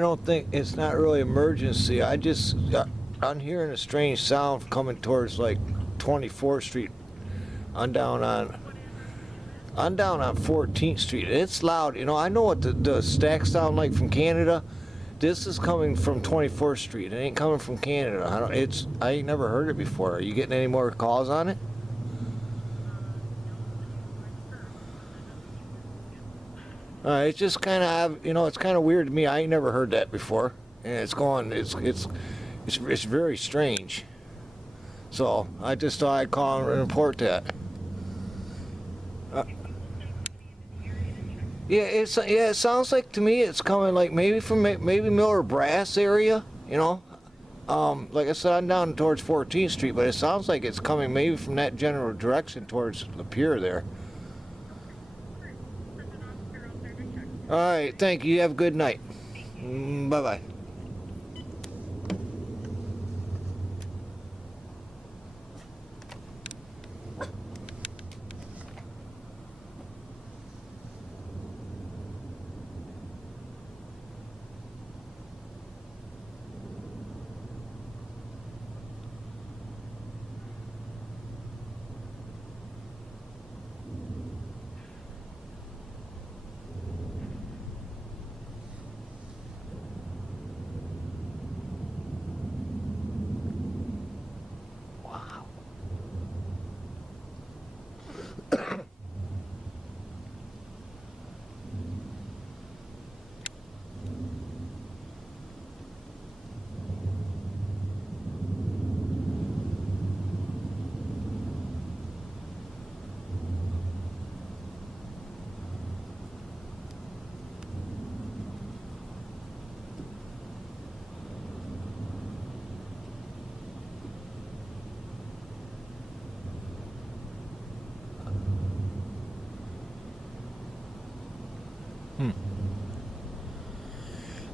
don't think it's not really emergency. I'm hearing a strange sound coming towards like 24th Street. I'm down on 14th Street. It's loud. You know, I know what the stacks sound like from Canada. This is coming from 24th Street. It ain't coming from Canada. I ain't never heard it before. Are you getting any more calls on it? It's just kind of, you know, it's kind of weird to me. I ain't never heard that before, and it's very strange. So I just thought I'd call and report that. It sounds like to me it's coming like maybe from maybe Miller Brass area, you know. Like I said, I'm down towards 14th Street, but it sounds like it's coming maybe from that general direction towards the pier there. All right, thank you. You have a good night. Bye-bye.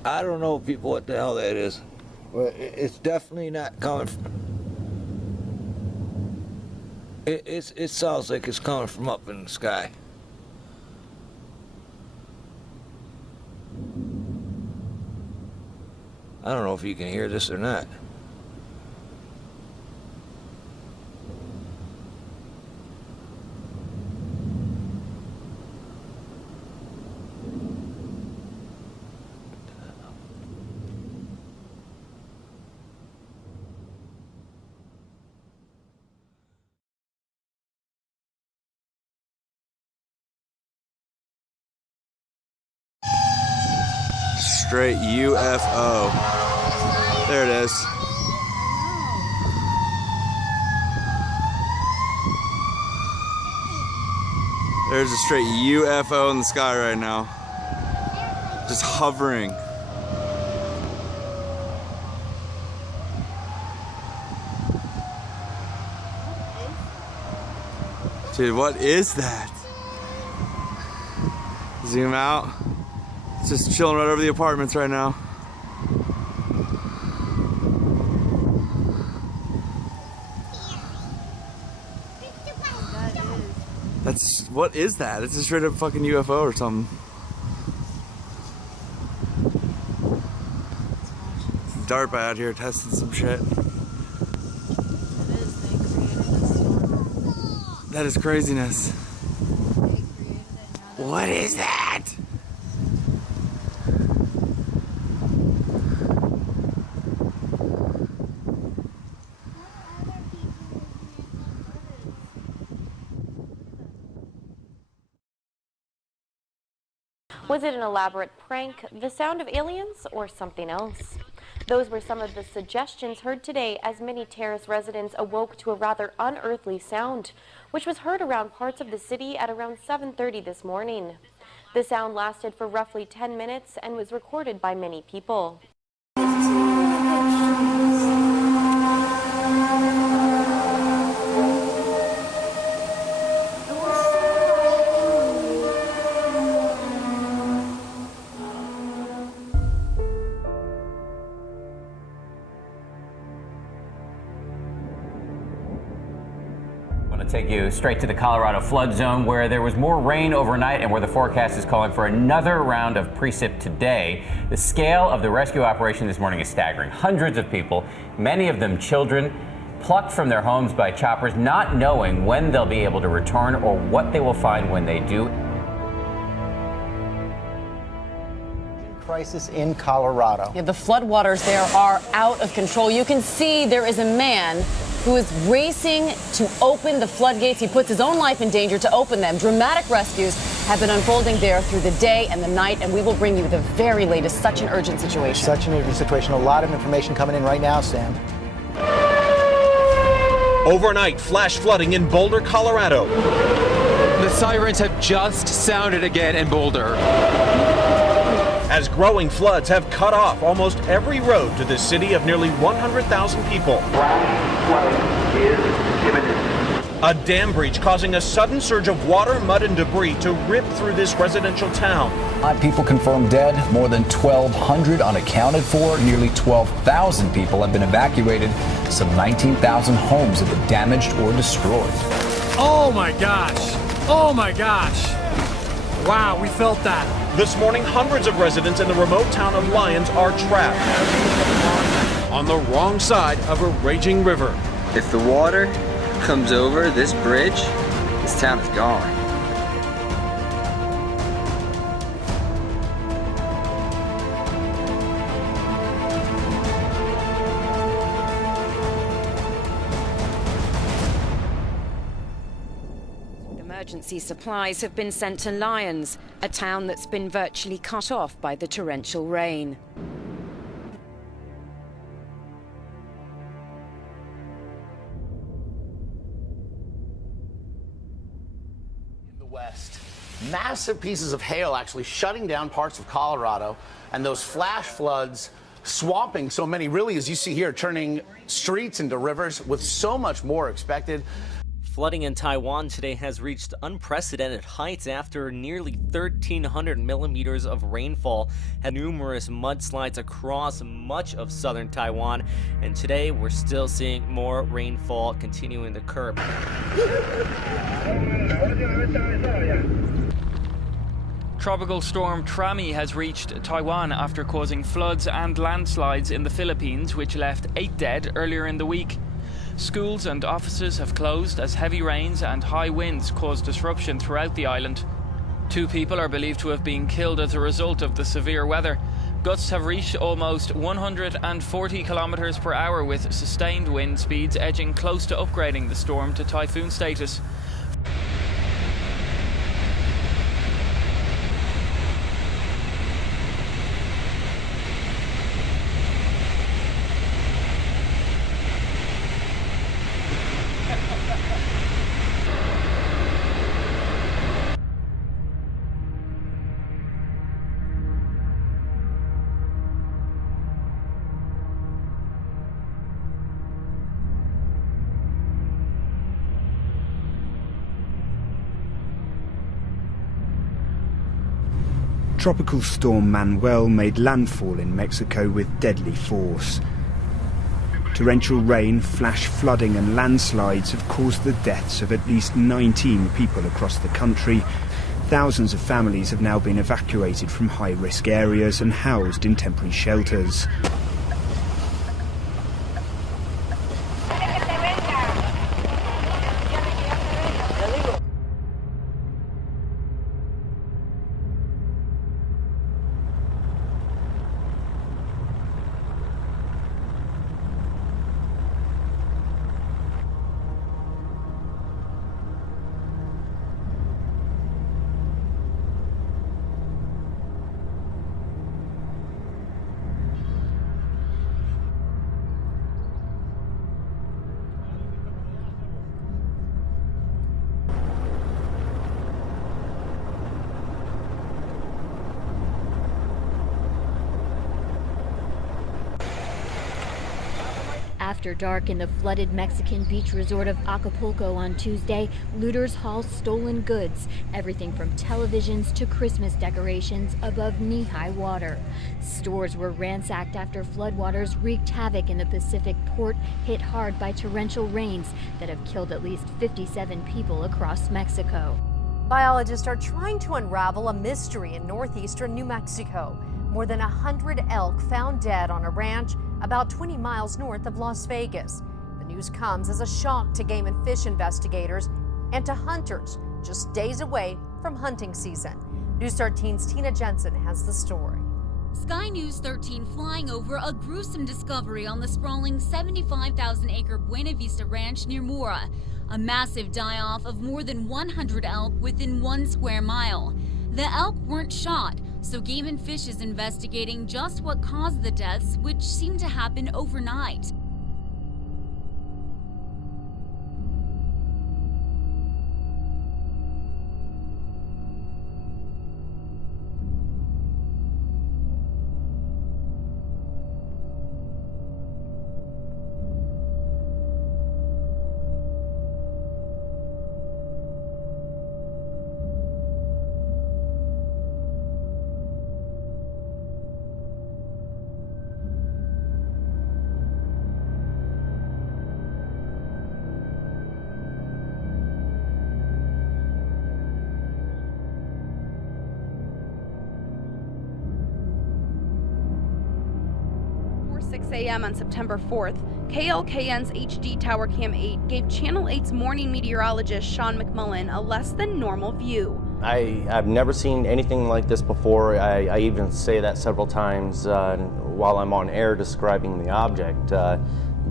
I don't know, people, what the hell that is. But it's definitely not coming from... It sounds like it's coming from up in the sky. I don't know if you can hear this or not. Straight UFO. There it is. There's a straight UFO in the sky right now. Just hovering. Dude, what is that? Zoom out. It's just chilling right over the apartments right now. What is that? It's a straight up fucking UFO or something. DARPA out here testing some shit. That is craziness. What is that? Was it an elaborate prank, the sound of aliens, or something else? Those were some of the suggestions heard today as many Terrace residents awoke to a rather unearthly sound, which was heard around parts of the city at around 7:30 this morning. The sound lasted for roughly 10 minutes and was recorded by many people. When Let's take you straight to the Colorado flood zone, where there was more rain overnight and where the forecast is calling for another round of precip today. The scale of the rescue operation this morning is staggering. Hundreds of people, many of them children, plucked from their homes by choppers, not knowing when they'll be able to return or what they will find when they do. Crisis in Colorado. Yeah, the floodwaters there are out of control. You can see there is a man who is racing to open the floodgates. He puts his own life in danger to open them. Dramatic rescues have been unfolding there through the day and the night, and we will bring you the very latest. Such an urgent situation. Such an urgent situation. A lot of information coming in right now, Sam. Overnight, flash flooding in Boulder, Colorado. The sirens have just sounded again in Boulder, As growing floods have cut off almost every road to this city of nearly 100,000 people. A dam breach causing a sudden surge of water, mud, and debris to rip through this residential town. 5 people confirmed dead, more than 1,200 unaccounted for. Nearly 12,000 people have been evacuated. Some 19,000 homes have been damaged or destroyed. Oh my gosh! Oh my gosh! Wow, we felt that. This morning, hundreds of residents in the remote town of Lyons are trapped on the wrong side of a raging river. If the water comes over this bridge, this town is gone. Emergency supplies have been sent to Lyons, a town that's been virtually cut off by the torrential rain. In the west, massive pieces of hail actually shutting down parts of Colorado, and those flash floods swamping so many, really, as you see here, turning streets into rivers, with so much more expected. Flooding in Taiwan today has reached unprecedented heights after nearly 1,300 millimeters of rainfall had numerous mudslides across much of southern Taiwan, and today we're still seeing more rainfall continuing to curb. Tropical storm Trami has reached Taiwan after causing floods and landslides in the Philippines, which left 8 dead earlier in the week. Schools and offices have closed as heavy rains and high winds caused disruption throughout the island. 2 people are believed to have been killed as a result of the severe weather. Gusts have reached almost 140 kilometers per hour, with sustained wind speeds edging close to upgrading the storm to typhoon status. Tropical storm Manuel made landfall in Mexico with deadly force. Torrential rain, flash flooding and landslides have caused the deaths of at least 19 people across the country. Thousands of families have now been evacuated from high-risk areas and housed in temporary shelters. After dark in the flooded Mexican beach resort of Acapulco on Tuesday, looters hauled stolen goods, everything from televisions to Christmas decorations above knee-high water. Stores were ransacked after floodwaters wreaked havoc in the Pacific port hit hard by torrential rains that have killed at least 57 people across Mexico. Biologists are trying to unravel a mystery in northeastern New Mexico. More than 100 elk found dead on a ranch about 20 miles north of Las Vegas. The news comes as a shock to game and fish investigators and to hunters just days away from hunting season. News 13's Tina Jensen has the story. Sky News 13 flying over a gruesome discovery on the sprawling 75,000-acre Buena Vista Ranch near Mora. A massive die-off of more than 100 elk within 1 square mile. The elk weren't shot, so Game and Fish is investigating just what caused the deaths, which seemed to happen overnight. a.m. on September 4th, KLKN's HD Tower Cam 8 gave Channel 8's morning meteorologist Sean McMullen a less than normal view. I've never seen anything like this before. I even say that several times while I'm on air describing the object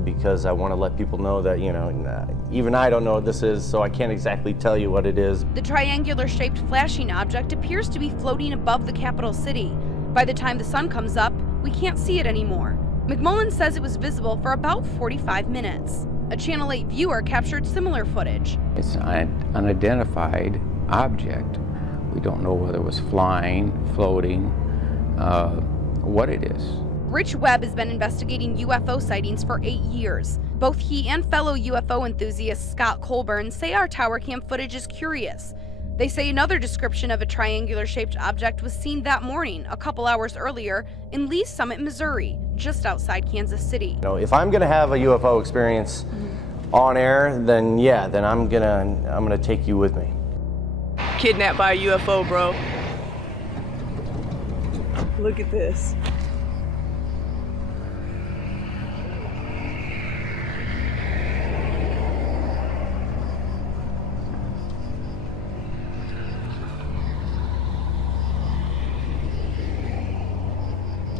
because I want to let people know that, even I don't know what this is, so I can't exactly tell you what it is. The triangular-shaped flashing object appears to be floating above the capital city. By the time the sun comes up, we can't see it anymore. McMullen says it was visible for about 45 minutes. A Channel 8 viewer captured similar footage. It's an unidentified object. We don't know whether it was flying, floating, what it is. Rich Webb has been investigating UFO sightings for 8 years. Both he and fellow UFO enthusiast Scott Colburn say our tower cam footage is curious. They say another description of a triangular-shaped object was seen that morning, a couple hours earlier, in Lee's Summit, Missouri, just outside Kansas City. If I'm gonna have a UFO experience on air, then yeah, then I'm gonna take you with me. Kidnapped by a UFO, bro. Look at this.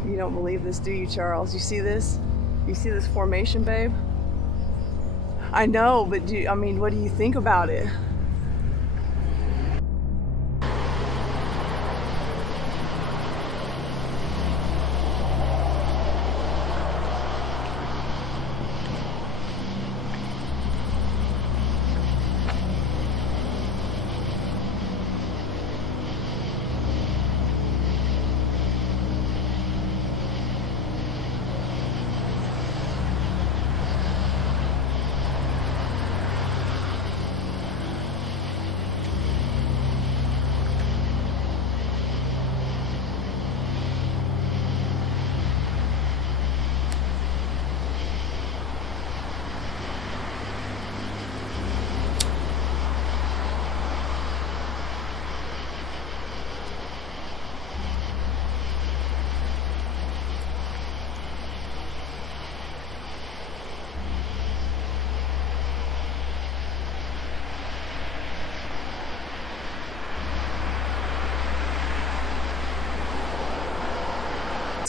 You don't believe this, do you, Charles? You see this? You see this formation, babe? I know, but what do you think about it?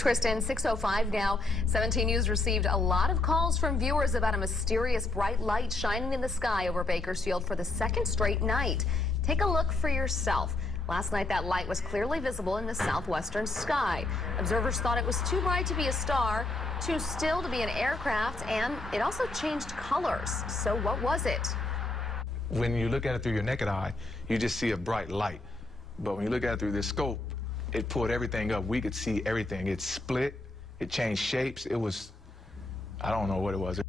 Kristen, 6:05 now. 17 News received a lot of calls from viewers about a mysterious bright light shining in the sky over Bakersfield for the second straight night. Take a look for yourself. Last night, that light was clearly visible in the southwestern sky. Observers thought it was too bright to be a star, too still to be an aircraft, and it also changed colors. So what was it? When you look at it through your naked eye, you just see a bright light. But when you look at it through this scope, it pulled everything up. We could see everything. It split, it changed shapes. It was, I don't know what it was.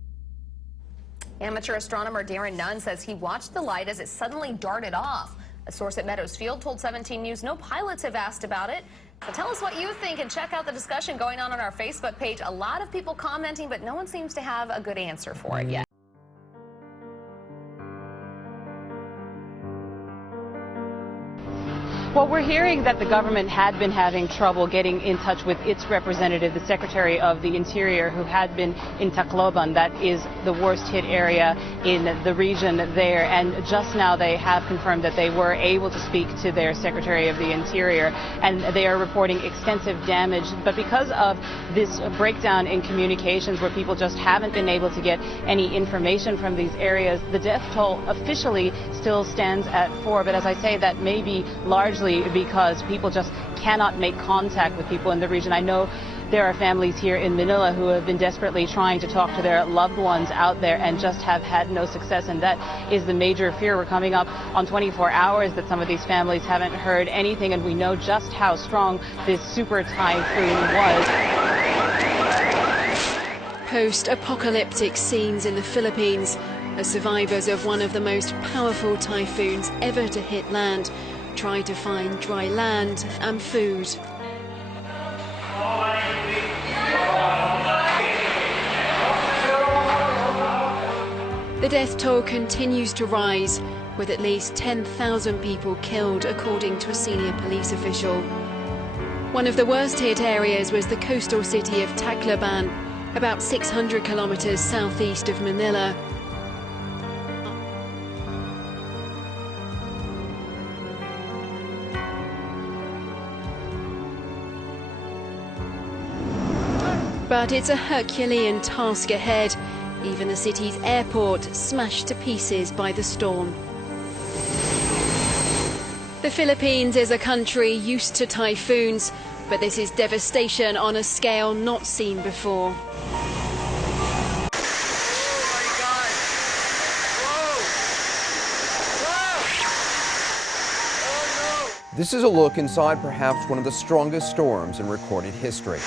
Amateur astronomer Darren Nunn says he watched the light as it suddenly darted off. A source at Meadows Field told 17 News no pilots have asked about it. So tell us what you think and check out the discussion going on our Facebook page. A lot of people commenting, but no one seems to have a good answer for it yet. Well, we're hearing that the government had been having trouble getting in touch with its representative, the Secretary of the Interior, who had been in Tacloban. That is the worst hit area in the region there. And just now they have confirmed that they were able to speak to their Secretary of the Interior, and they are reporting extensive damage. But because of this breakdown in communications, where people just haven't been able to get any information from these areas, the death toll officially still stands at 4. But as I say, that may be largely because people just cannot make contact with people in the region. I know there are families here in Manila who have been desperately trying to talk to their loved ones out there and just have had no success, and that is the major fear. We're coming up on 24 hours that some of these families haven't heard anything, and we know just how strong this super typhoon was. Post-apocalyptic scenes in the Philippines as survivors of one of the most powerful typhoons ever to hit land try to find dry land and food. The death toll continues to rise, with at least 10,000 people killed, according to a senior police official. One of the worst hit areas was the coastal city of Tacloban, about 600 kilometers southeast of Manila. But it's a Herculean task ahead. Even the city's airport smashed to pieces by the storm. The Philippines is a country used to typhoons, but this is devastation on a scale not seen before. This is a look inside perhaps one of the strongest storms in recorded history.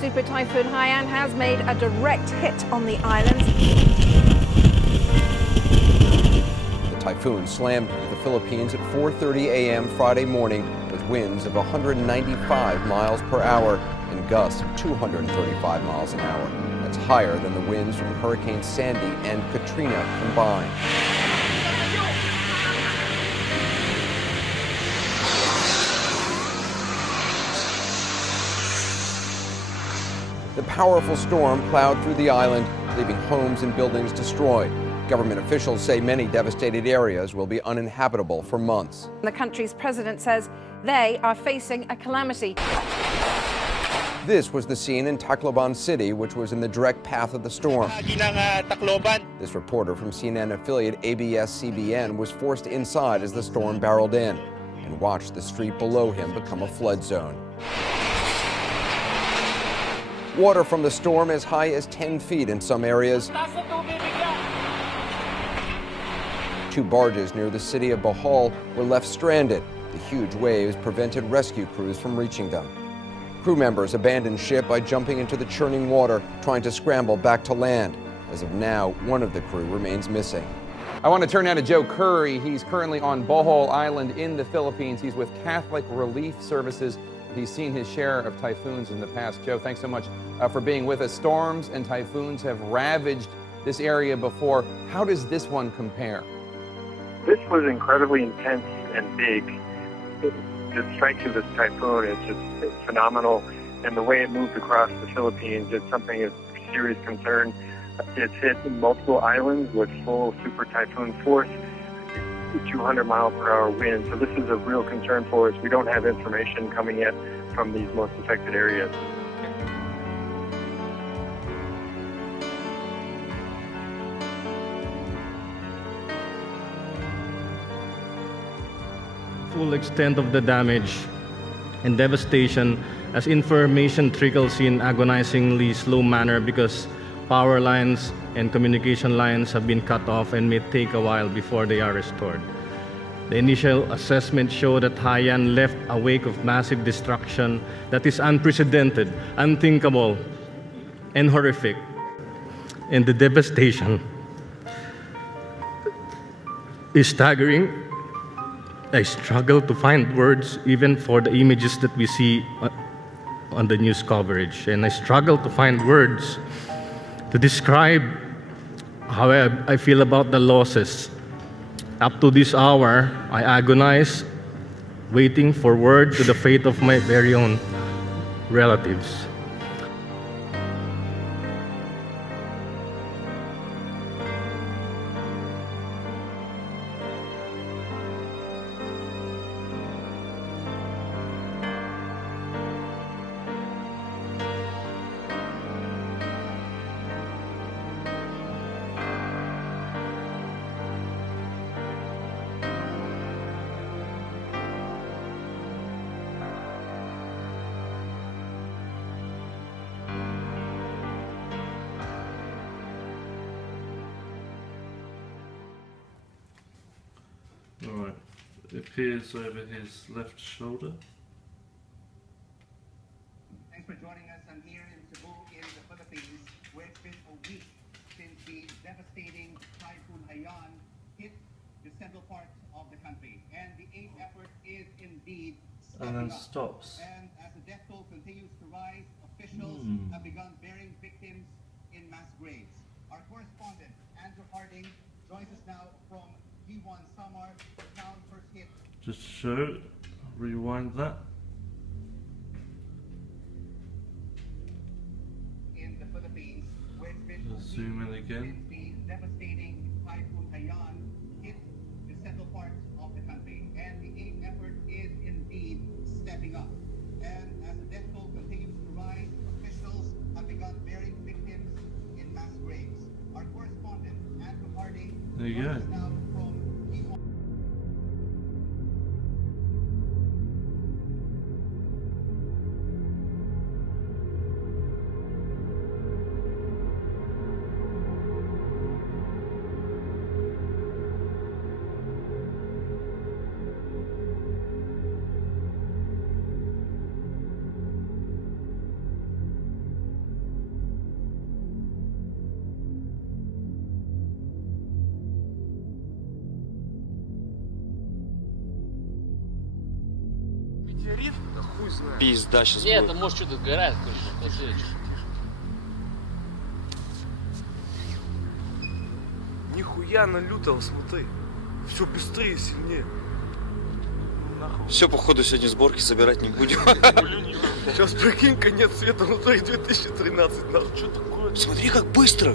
Super Typhoon Haiyan has made a direct hit on the island. The typhoon slammed into the Philippines at 4:30 a.m. Friday morning with winds of 195 miles per hour and gusts of 235 miles an hour. That's higher than the winds from Hurricane Sandy and Katrina combined. The powerful storm plowed through the island, leaving homes and buildings destroyed. Government officials say many devastated areas will be uninhabitable for months. The country's president says they are facing a calamity. This was the scene in Tacloban City, which was in the direct path of the storm. This reporter from CNN affiliate ABS-CBN was forced inside as the storm barreled in and watched the street below him become a flood zone. Water from the storm as high as 10 feet in some areas. 2 barges near the city of Bohol were left stranded. The huge waves prevented rescue crews from reaching them. Crew members abandoned ship by jumping into the churning water, trying to scramble back to land. As of now, one of the crew remains missing. I want to turn now to Joe Curry. He's currently on Bohol Island in the Philippines. He's with Catholic Relief Services. He's seen his share of typhoons in the past. Joe, thanks so much for being with us. Storms and typhoons have ravaged this area before. How does this one compare? This was incredibly intense and big. The strength of this typhoon is just phenomenal, and the way it moved across the Philippines is something of serious concern. It's hit multiple islands with full super typhoon force, 200-mile-per-hour winds. So this is a real concern for us. We don't have information coming yet from these most affected areas. Full extent of the damage and devastation as information trickles in agonizingly slow manner because power lines and communication lines have been cut off and may take a while before they are restored. The initial assessment showed that Haiyan left a wake of massive destruction that is unprecedented, unthinkable, and horrific. And the devastation is staggering. I struggle to find words even for the images that we see on the news coverage. And I struggle to find words to describe how I feel about the losses. Up to this hour, I agonize, waiting for word to the fate of my very own relatives. Alright, it appears over his left shoulder. Thanks for joining us. I'm here in Cebu in the Philippines, where it's been a week since the devastating Typhoon Haiyan hit the central part of the country. And the aid effort is indeed And then stepping up. stops. And as the death toll continues to rise, officials have begun burying victims in mass graves. Our correspondent, Andrew Harding, joins us now from Taiwan, Samar, the town first hit. Just show, rewind that. In the Philippines, where it's been Just zoom in again. since the devastating Typhoon Haiyan hit the central part of the country. And the aid effort is indeed stepping up. And as the death toll continues to rise, officials have begun burying victims in mass graves. Our correspondent, Andrew Harding, There you joins go. us now from Taiwan. Пизда сейчас Нет, будет. это может что-то сгорает, короче, Нихуя налютал, смотри. Все быстрее и сильнее. Все, походу, сегодня сборки собирать не будем. Сейчас прикинь, конец света, ну то и 2013, нахуй, что такое? Смотри, как быстро.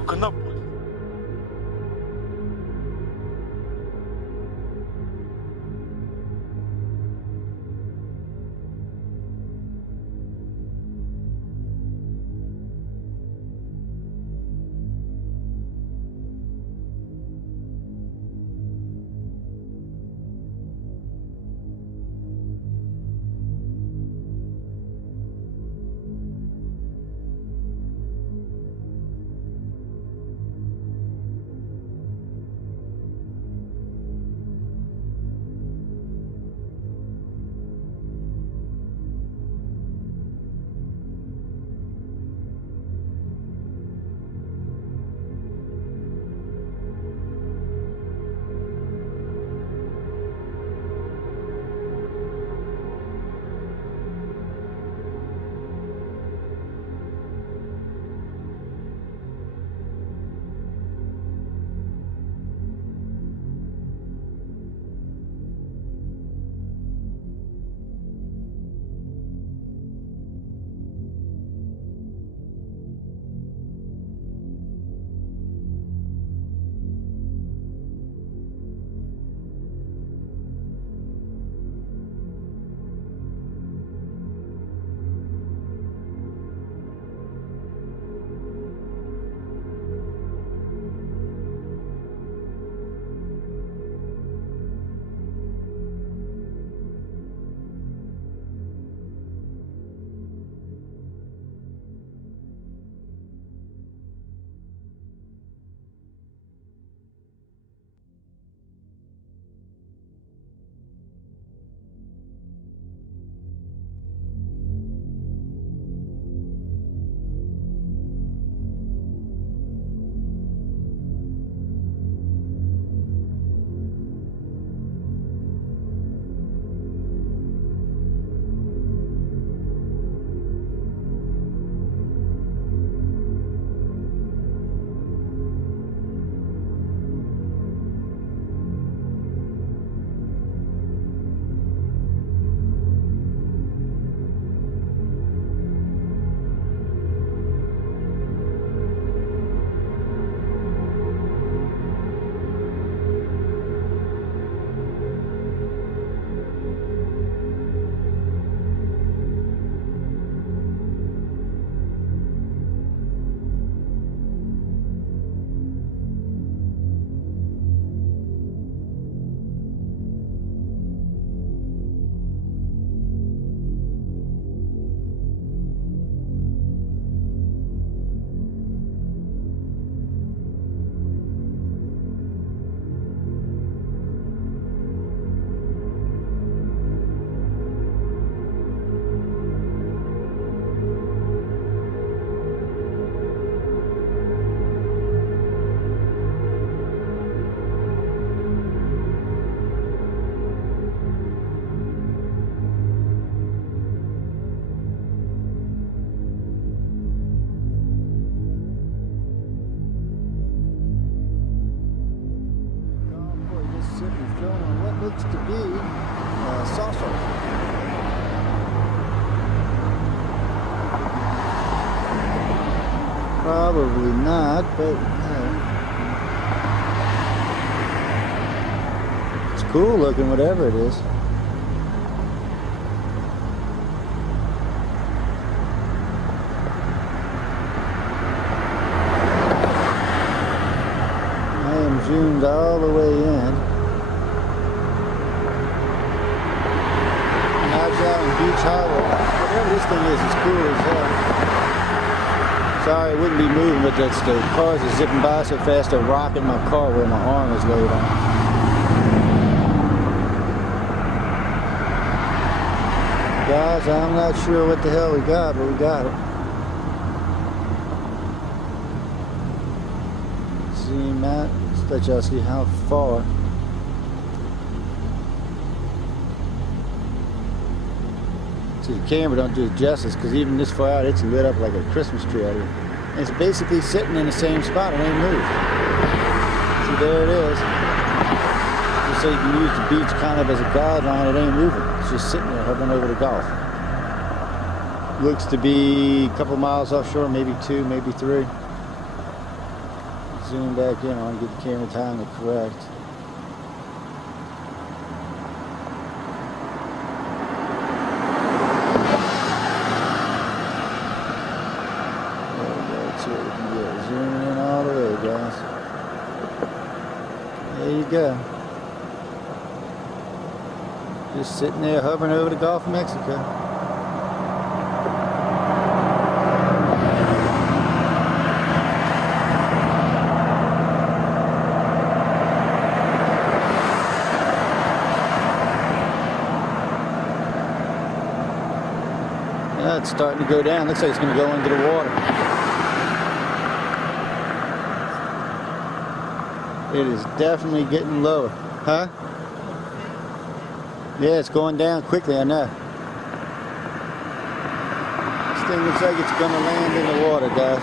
Как она... looks to be a saucer. Probably not, but it's cool looking, whatever it is. I am zoomed all the way in. Now down in Beach Hollow. Whatever this thing is, it's cool as hell. Sorry, it wouldn't be moving, but that's the cars are zipping by so fast they're rocking my car where my arm is laid on. Guys, I'm not sure what the hell we got, but we got it. Zoom out, let y'all see how far. See, the camera don't do it justice, because even this far out, it's lit up like a Christmas tree out here. And it's basically sitting in the same spot, it ain't moved. See, there it is. Just so you can use the beach kind of as a guideline, it ain't moving. It's just sitting there hovering over the Gulf. Looks to be a couple miles offshore, maybe 2, maybe 3. Zoom back in, I want to get the camera time to correct. Zooming in all the way, guys. There you go. Just sitting there hovering over the Gulf of Mexico. Yeah, it's starting to go down. Looks like it's going to go into the water. It is definitely getting lower. Huh? Yeah, it's going down quickly, I know. This thing looks like it's going to land in the water, guys.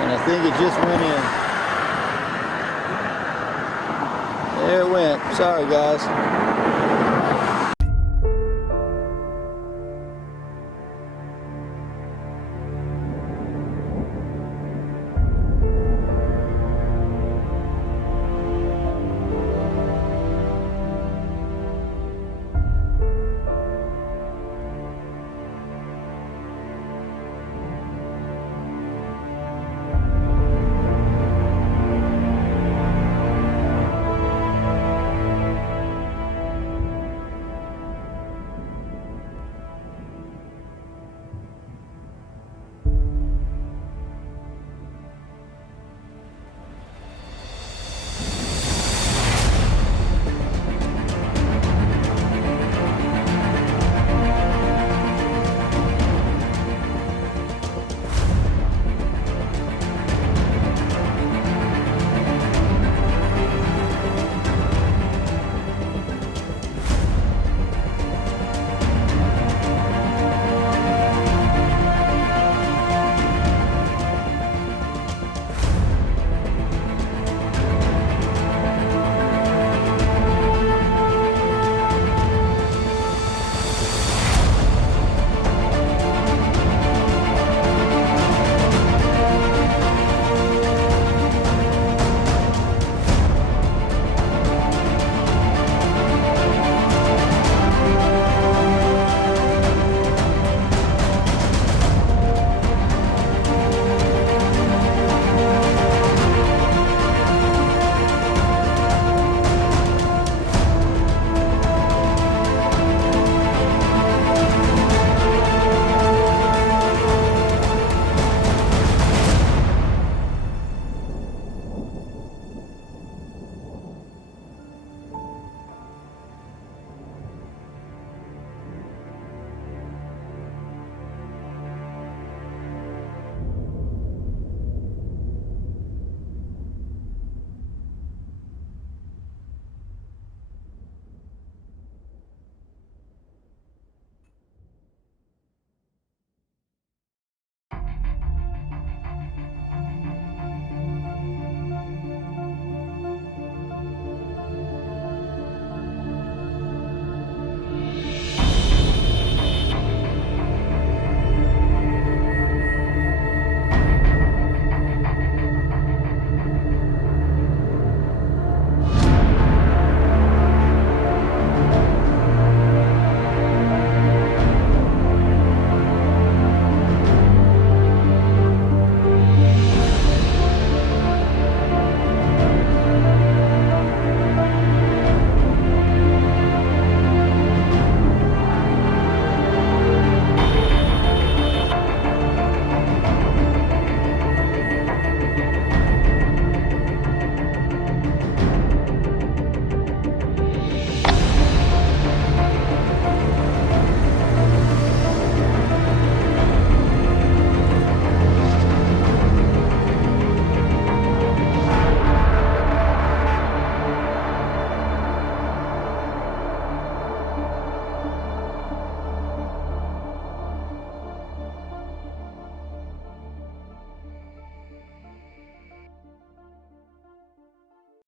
And I think it just went in. There it went. Sorry, guys.